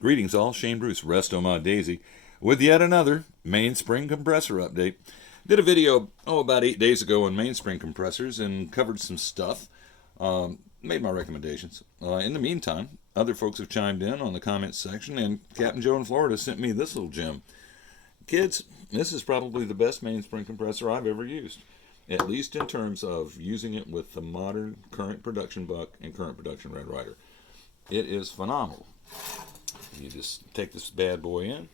Greetings all, Shane Bruce, Resto Mod Daisy, with yet another Mainspring compressor update. Did a video, about 8 days ago on Mainspring compressors and covered some stuff. Made my recommendations. In the meantime, other folks have chimed in on the comments section, and Captain Joe in Florida sent me this little gem. Kids, this is probably the best Mainspring compressor I've ever used, at least in terms of using it with the modern current production Buck and current production Red Ryder. It is phenomenal. You just take this bad boy in,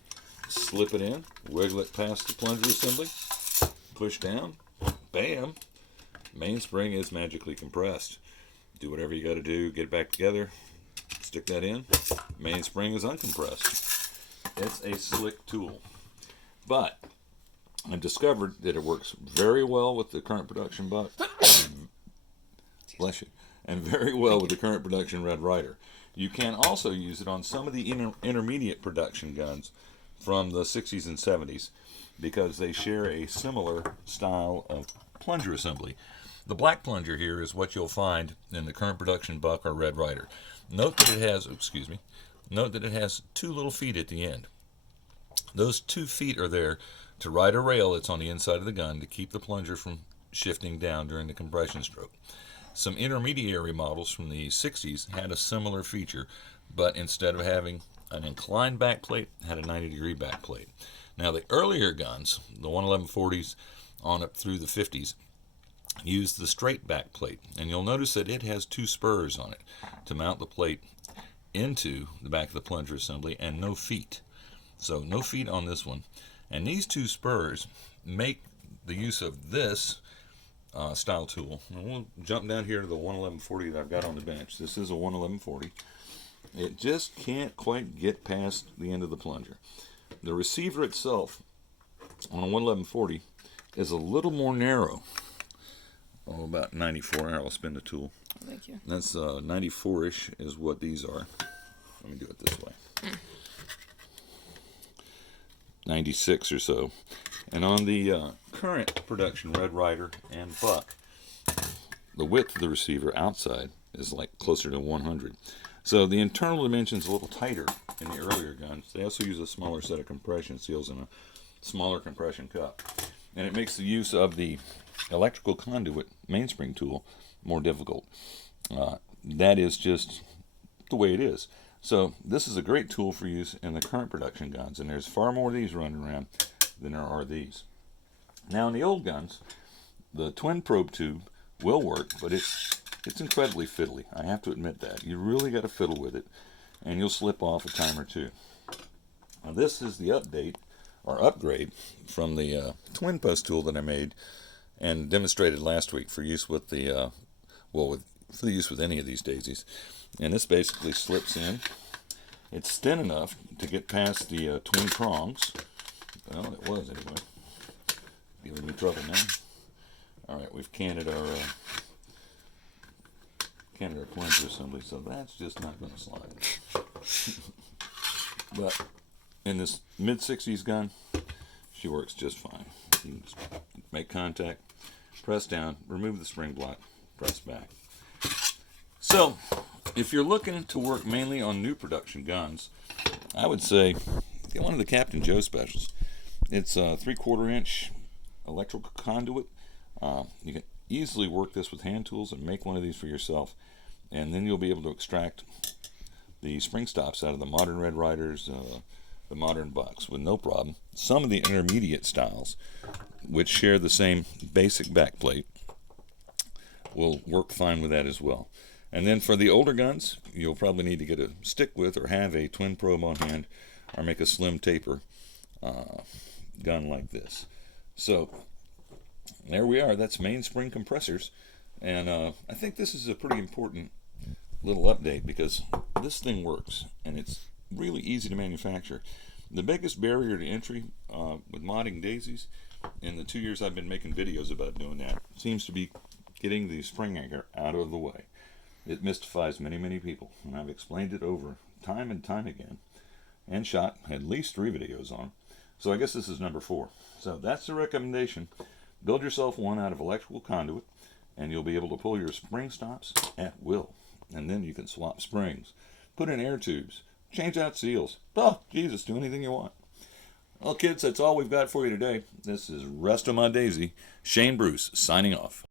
slip it in, wiggle it past the plunger assembly, push down, bam, Mainspring is magically compressed. Do whatever you got to do, get it back together, stick that in, Mainspring is uncompressed. It's a slick tool. But I've discovered that it works very well with the current production Buck, bless you, and very well with the current production Red Ryder. You can also use it on some of the intermediate production guns from the 60s and 70s because they share a similar style of plunger assembly. The black plunger here is what you'll find in the current production Buck or Red Ryder. Note that it has two little feet at the end. Those 2 feet are there to ride a rail that's on the inside of the gun to keep the plunger from shifting down during the compression stroke. Some intermediary models from the 60s had a similar feature, but instead of having an inclined back plate, had a 90-degree back plate. Now the earlier guns, the 11140s on up through the 50s, used the straight back plate, and you'll notice that it has 2 spurs on it to mount the plate into the back of the plunger assembly, and no feet. So no feet on this one. And these 2 spurs make the use of this style tool. And we'll jump down here to the 11140 that I've got on the bench. This is a 11140. It just can't quite get past the end of the plunger. The receiver itself on a 11140 is a little more narrow. About 94. I'll spin the tool. Thank you. That's 94-ish is what these are. Let me do it this way. 96 or so. And on the current production Red Ryder and Buck, the width of the receiver outside is like closer to 100. So the internal dimension's a little tighter in the earlier guns. They also use a smaller set of compression seals and a smaller compression cup. And it makes the use of the electrical conduit Mainspring tool more difficult. That is just the way it is. So this is a great tool for use in the current production guns, and there's far more of these running around than there are these. Now in the old guns, the twin probe tube will work, but it's incredibly fiddly. I have to admit that. You really got to fiddle with it, and you'll slip off a time or two. Now this is the update or upgrade from the twin post tool that I made and demonstrated last week for use with the for the use with any of these daisies. And this basically slips in. It's thin enough to get past the twin prongs. Well, it was anyway. Giving me trouble now. All right, we've canted our plunger assembly, so that's just not going to slide. But in this mid-60s gun, she works just fine. You can just make contact, press down, remove the spring block, press back. So, if you're looking to work mainly on new production guns, I would say get one of the Captain Joe specials. It's a 3/4 inch electrical conduit. You can easily work this with hand tools and make one of these for yourself, and then you'll be able to extract the spring stops out of the modern Red Ryders, the modern Bucks with no problem. Some of the intermediate styles, which share the same basic backplate, will work fine with that as well. And then for the older guns, you'll probably need to get a stick with or have a twin probe on hand or make a slim taper gun like this. So there we are. That's Mainspring compressors. And I think this is a pretty important little update because this thing works and it's really easy to manufacture. The biggest barrier to entry with modding daisies in the 2 years I've been making videos about doing that seems to be getting the spring anchor out of the way. It mystifies many, many people, and I've explained it over time and time again, and shot at least 3 videos on. So I guess this is number 4. So that's the recommendation. Build yourself one out of electrical conduit, and you'll be able to pull your spring stops at will. And then you can swap springs, put in air tubes, change out seals. Oh, Jesus, do anything you want. Well, kids, that's all we've got for you today. This is Rest of My Daisy. Shane Bruce signing off.